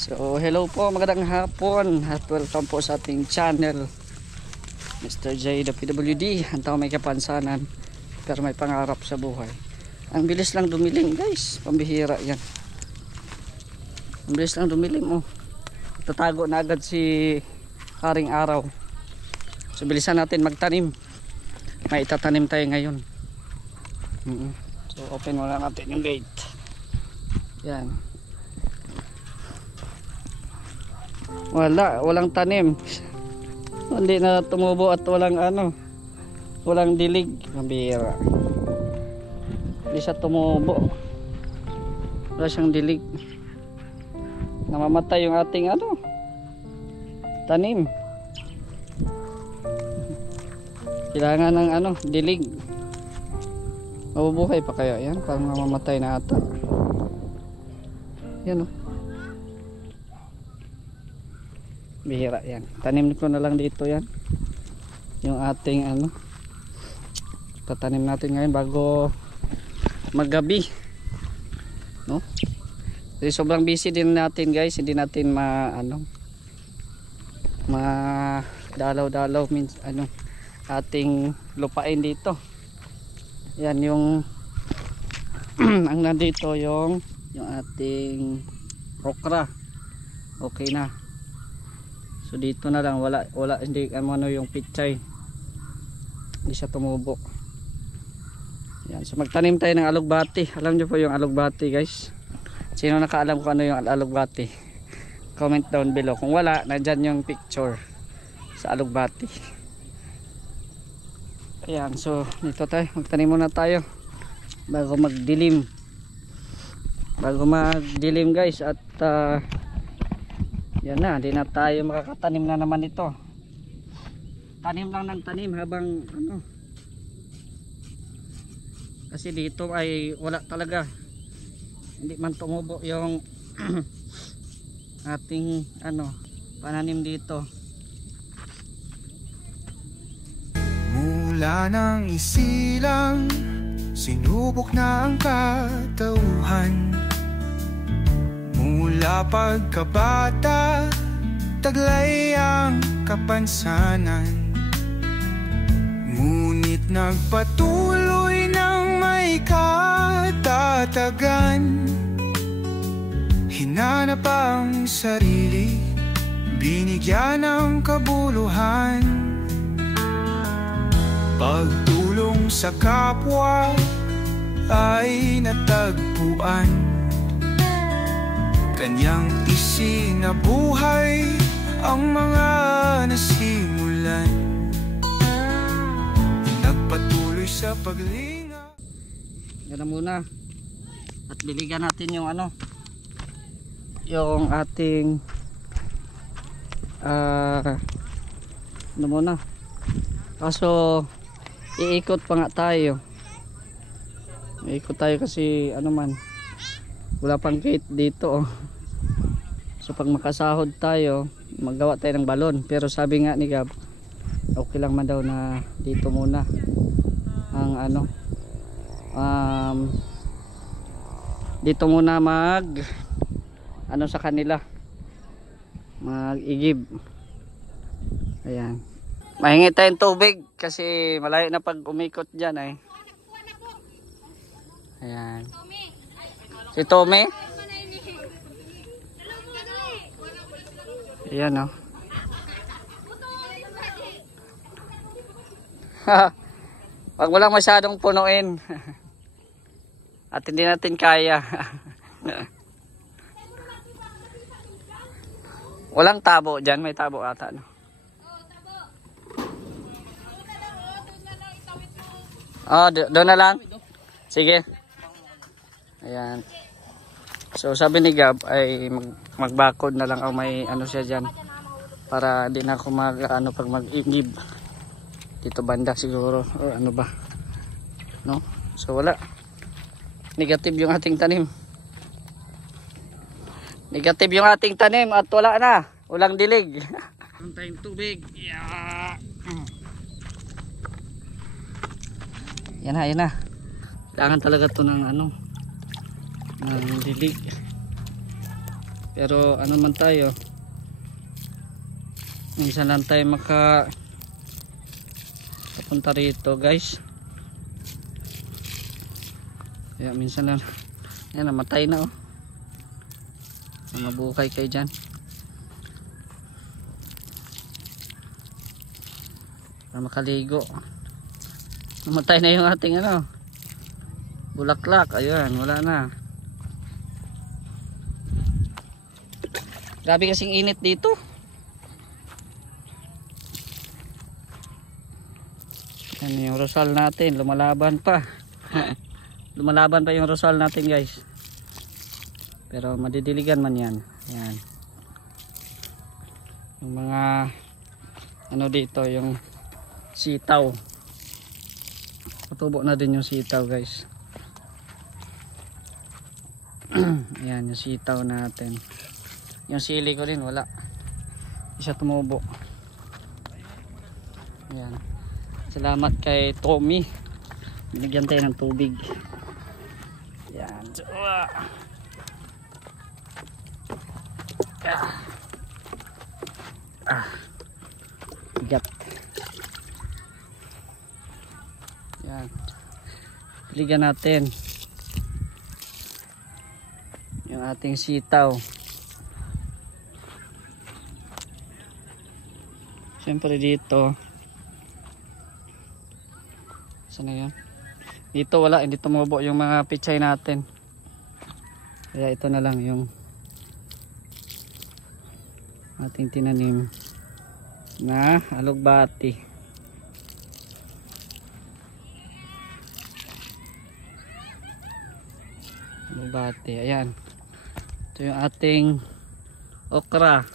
So hello po, magandang hapon at welcome po sa ating channel Mr. J the PWD. Ang tao may kapansanan pero may pangarap sa buhay. Ang bilis lang dumilim guys, pambihira yan. Ang bilis lang dumilim oh. Tatago na agad si Haring Araw. So bilisan natin magtanim. May itatanim tayo ngayon. So open muna natin yung gate. Yan. Walang tanim. Hindi na tumubo at walang dilig. Mabira. Hindi siya tumubo. Wala siyang dilig. Namamatay yung ating tanim. Kailangan ng dilig. Mabubuhay pa kaya yan? Parang namamatay na ata. Yan oh. Bihira yan. Tanim ko na lang dito yan. Yung ating tatanim natin ngayon bago maggabi. No? Kasi sobrang busy din natin guys. Hindi natin dalaw-dalaw ating lupain dito. Yan yung ang nandito yung ating okra. Okay na. So dito na lang wala hindi yung pichay. Hindi siya tumubo. Yan, so magtanim tayo ng alugbati. Alam niyo po yung alugbati, guys? Sino nakaalam kung ano yung alugbati? Comment down below. Kung wala, nandiyan yung picture sa alugbati. Ayan, so dito tayo. Magtanim muna tayo bago magdilim. Bago magdilim, guys, at yan na, hindi na tayo makakatanim na naman ito. Tanim lang ng tanim habang kasi dito ay wala talaga. Hindi man tumubo yung ating pananim dito. Mula ng isilang sinubok na ang katauhan. Mula pagkabata, taglay ang kapansanan. Ngunit nagpatuloy ng may katatagan. Hinanap ang sarili, binigyan ng kabuluhan. Pagtulong sa kapwa ay natagpuan. Kanyang isinabuhay ang mga nasimulan. Nagpatuloy sa paglinga. Yan na muna. At biligan natin yung ating muna. Kaso iikot pa nga tayo. Iikot tayo kasi wala pang gate dito oh. So pag makasahod tayo, maggawa tayo ng balon. Pero sabi nga ni Gab, okay lang man daw na dito muna ang dito muna sa kanila mag-igib. Ayan. Mahingi tayong tubig kasi malayo na pag umikot dyan eh. Ayan. Si Tommy. Ayan oh. Pag walang masyadong punuin at hindi natin kaya. Walang tabo dyan. May tabo ata doon na lang. Sige. Ayan. So sabi ni Gab ay magbakod na lang may siya dyan para di na ako pag mag-igib dito banda siguro or ba no. So wala, negative yung ating tanim at walang dilig. Meron tayong tubig. Yeah. Yan na kailangan talaga to ng dilig. Pero ano man tayo, minsan lang tayo papunta rito guys. Kaya minsan lang. Yan, namatay na oh. Mabuhay kayo dyan. Para makaligo. Namatay na yung ating ano, bulaklak. Ayun, wala na. Grabe kasing init dito. Yan yung rosal natin, lumalaban pa. Lumalaban pa yung rosal natin guys. Pero madidiligan man yan. Yan. Yung mga ano dito, yung sitaw. Tutubo na din yung sitaw guys. Yan yung sitaw natin. Yung sili ko rin wala. Isa tumubo. Yan. Salamat kay Tommy. Binigyan tayo ng tubig. Yan. Bigat. Yan. Piligan natin yung ating sitaw. Siyempre dito. Saan na yan? Dito wala, hindi tumubo yung mga pichay natin. Kaya ito na lang yung ating tinanim na alugbati. Alugbati, ayan. Ito yung ating okra.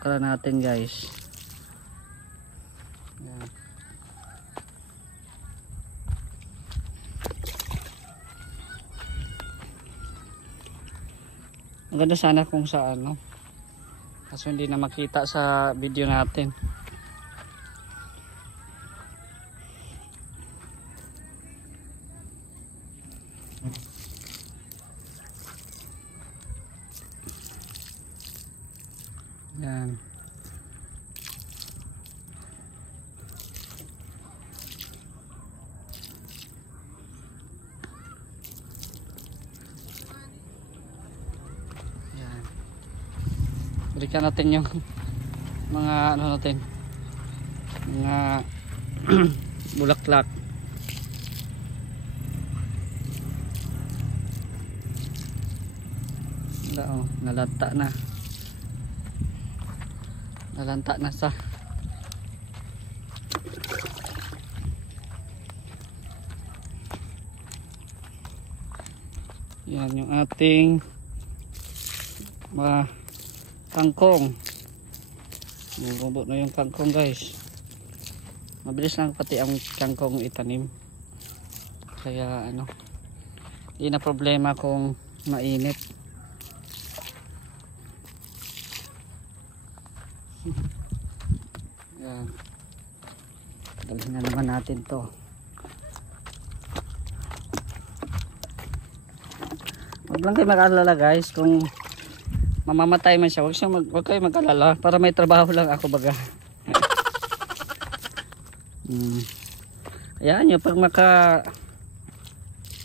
Okra natin guys. Ayan. Maganda sana kung saan, no? Kaso hindi na makita sa video natin. Yan. Balikan natin yung mga ano natin, mga bulaklak. Wala oh, nalanta na. Nalanta na sa yan yung ating kangkong. Bubot na yung kangkong guys. Mabilis lang pati ang kangkong itanim. Kaya ano, hindi na problema kung mainit. Yan. Dalhin na naman natin to. Huwag lang kayo mag-alala guys kung mamamatay man siya, wag kayo mag-alala para may trabaho lang ako baga. Ayan yung pag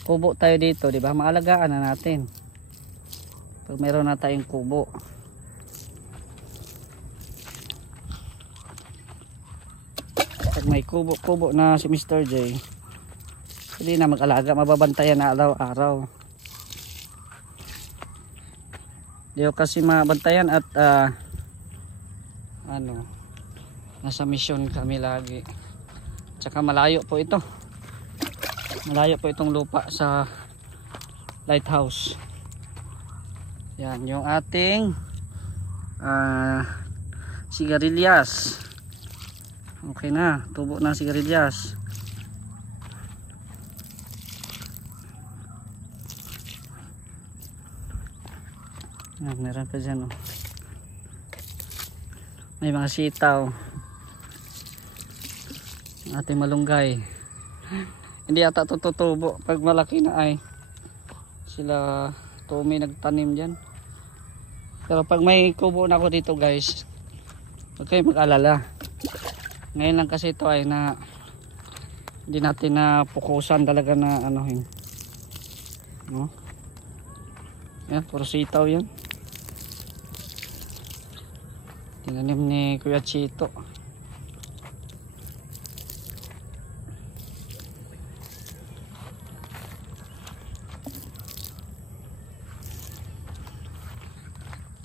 kubo tayo dito, di ba? Maalagaan na natin. Pag mayroon na tayong kubo. Pag may kubo na si Mr. J, hindi na mag-alaga, mababantayan na araw-araw. Di ko kasi mabantayan at ano, nasa mission kami lagi. Tsaka malayo po ito. Malayo po itong lupa sa lighthouse. Yan yung ating sigarilyas. Okay na, tubo ng sigarilyas. Meron pa dyan oh. May mga sitaw. ating malunggay. Hindi ata ito tutubo. Pag malaki na ay sila Tommy nagtanim dyan. Pero pag may kubo na ako dito guys, huwag kayo mag-alala. Ngayon lang kasi ito ay na hindi natin na pukusan talaga na anuhin. No? Yan, puro sitaw yan. Tinanim ni Kuya Chito.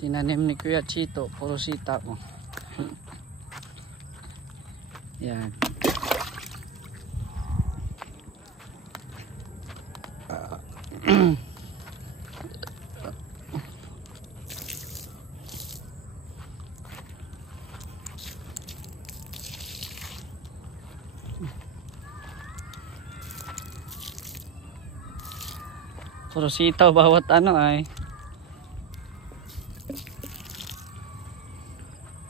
Tinanim ni Kuya Chito, puro sitaw. Yan. Puro sitaw bawat ano ay.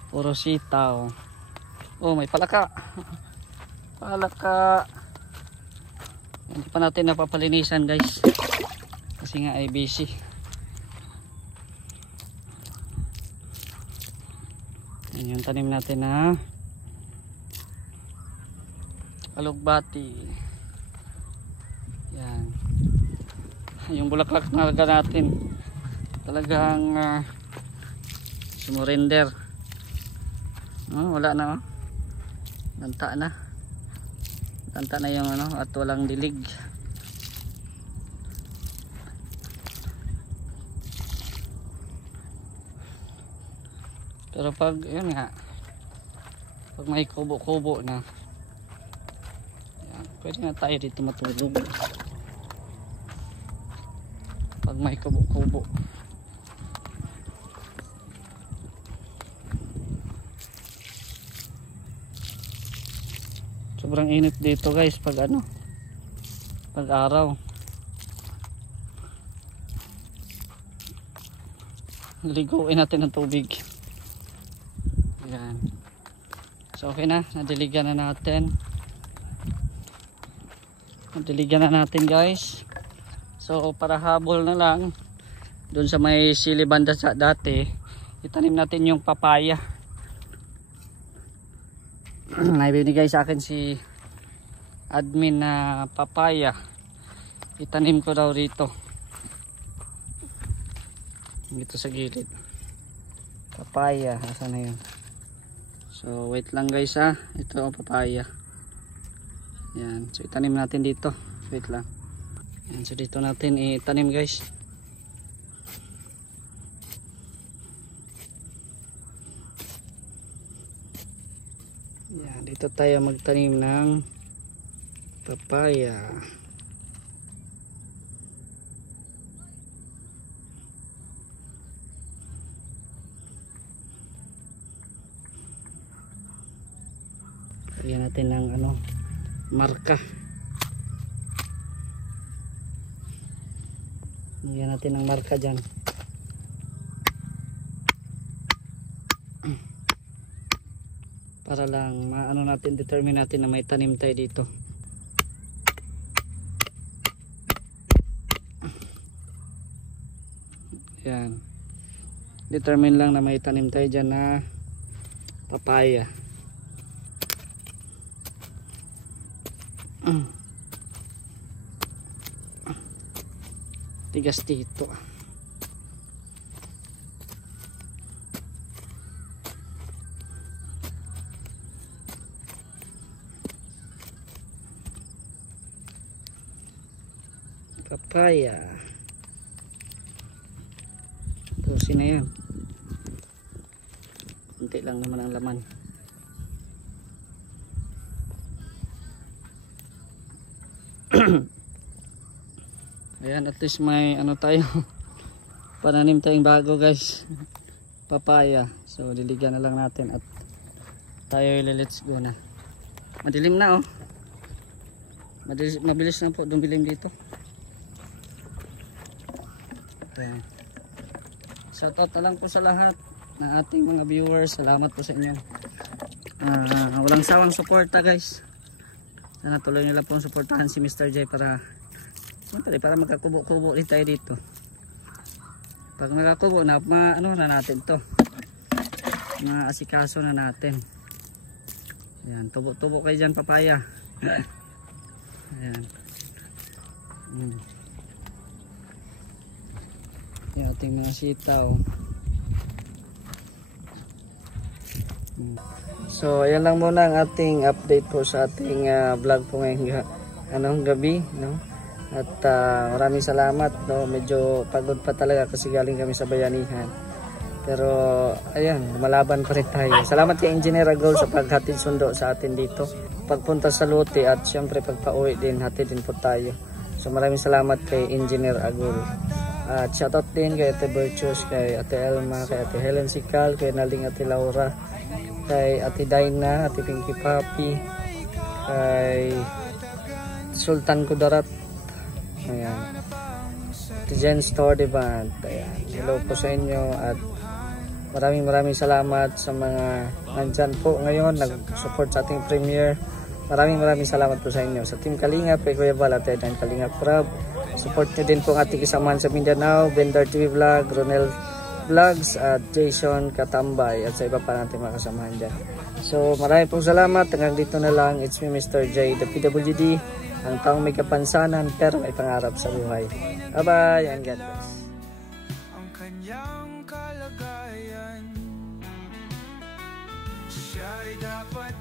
Puro sitaw. Oh, may palaka. Palaka. Hindi pa natin napapalinisan guys. Kasi nga ay busy. Yan yung tanim natin na alugbati. Yan. Yung bulaklak na natin talagang sumurrender. Oh, wala na oh. Nanta na. Nanta na yung ano at walang dilig. Pero pag yun nga, pag may kubo-kubo na, yan, pwede na tayo dito matulog. Pag may kubo-kubo. Sobrang init dito guys pag ano, pag araw. Liguin natin ng tubig. Yan. So okay na, nadiligan na natin. Nadiligan na natin guys. So para habol na lang doon sa may sili banda sa dati, itanim natin yung papaya. Naibinigay sa akin si admin na papaya. Itanim ko daw rito. Dito sa gilid. Papaya, asan na yun? So wait lang guys ha. Ito ang papaya. Yan, so itanim natin dito. Wait lang. Yan, so dito natin itanim guys. Yan, dito tayo magtanim ng papaya. Lagyan natin ng ano, marka. Lagyan natin ng marka dyan. Para lang maano natin, determine natin na may tanim tayo dito. Yan. Determine lang na may tanim tayo dyan na papaya. Tigas dito. Papaya. Tusin na yan. Kunti lang naman ang laman. Ayan, at least may ano tayo. Pananim tayong bago guys. Papaya. So diligan na lang natin at tayo let's go na. Madilim na oh. Mabilis na po dumilim dito. Ayan. Shoutout na lang po sa lahat na ating mga viewers. Salamat po sa inyo. Walang sawang suporta guys. Sana tuloy nyo lang pong suportahan si Mr. J para siyempre para magkakubo-kubo ulit tayo dito. Pag nakakubo na, ano na natin to, maasikaso na natin. Ayan, tubo-tubo kayo dyan papaya. Ayan. Yung ating mga sitaw. So ayan lang muna ang ating update po sa ating vlog po ngayong gabi, no? At maraming salamat, no? Medyo pagod pa talaga kasi galing kami sa bayanihan. Pero ayan, malaban pa rin tayo. Salamat kay Engineer Agol sa paghatid sundo sa atin dito. Pagpunta sa Lote at syempre pagpa-uwi din, hatid din po tayo. So maraming salamat kay Engineer Agol. At shoutout din kay Ate Virtues, kay Ate Elma, kay Ate Helen Sikal, kay Naling Ate Laura, kay Ate Dina, Ate Pinky Papi, kay Sultan Kudarat, ayan, Ate Jen Store Devant, ayan, hello po sa inyo at maraming salamat sa mga nandyan po ngayon nag-support sa ating premiere. Maraming salamat po sa inyo. Sa Team Kalingap, kay Kuya Val at Team Kalingap Prab, support nyo din po ang ating kasamahan sa Mindanao, Bendar TV Vlog, Ronel Vlogs at Jason Katambay at sa iba pa natin mga kasamahan dyan. So maraming pong salamat. Hanggang dito na lang. It's me Mr. J, the PWD, ang taong may kapansanan pero may pangarap sa buhay. Bye bye and God bless. Ang kanyang kalagayan, siya'y dapat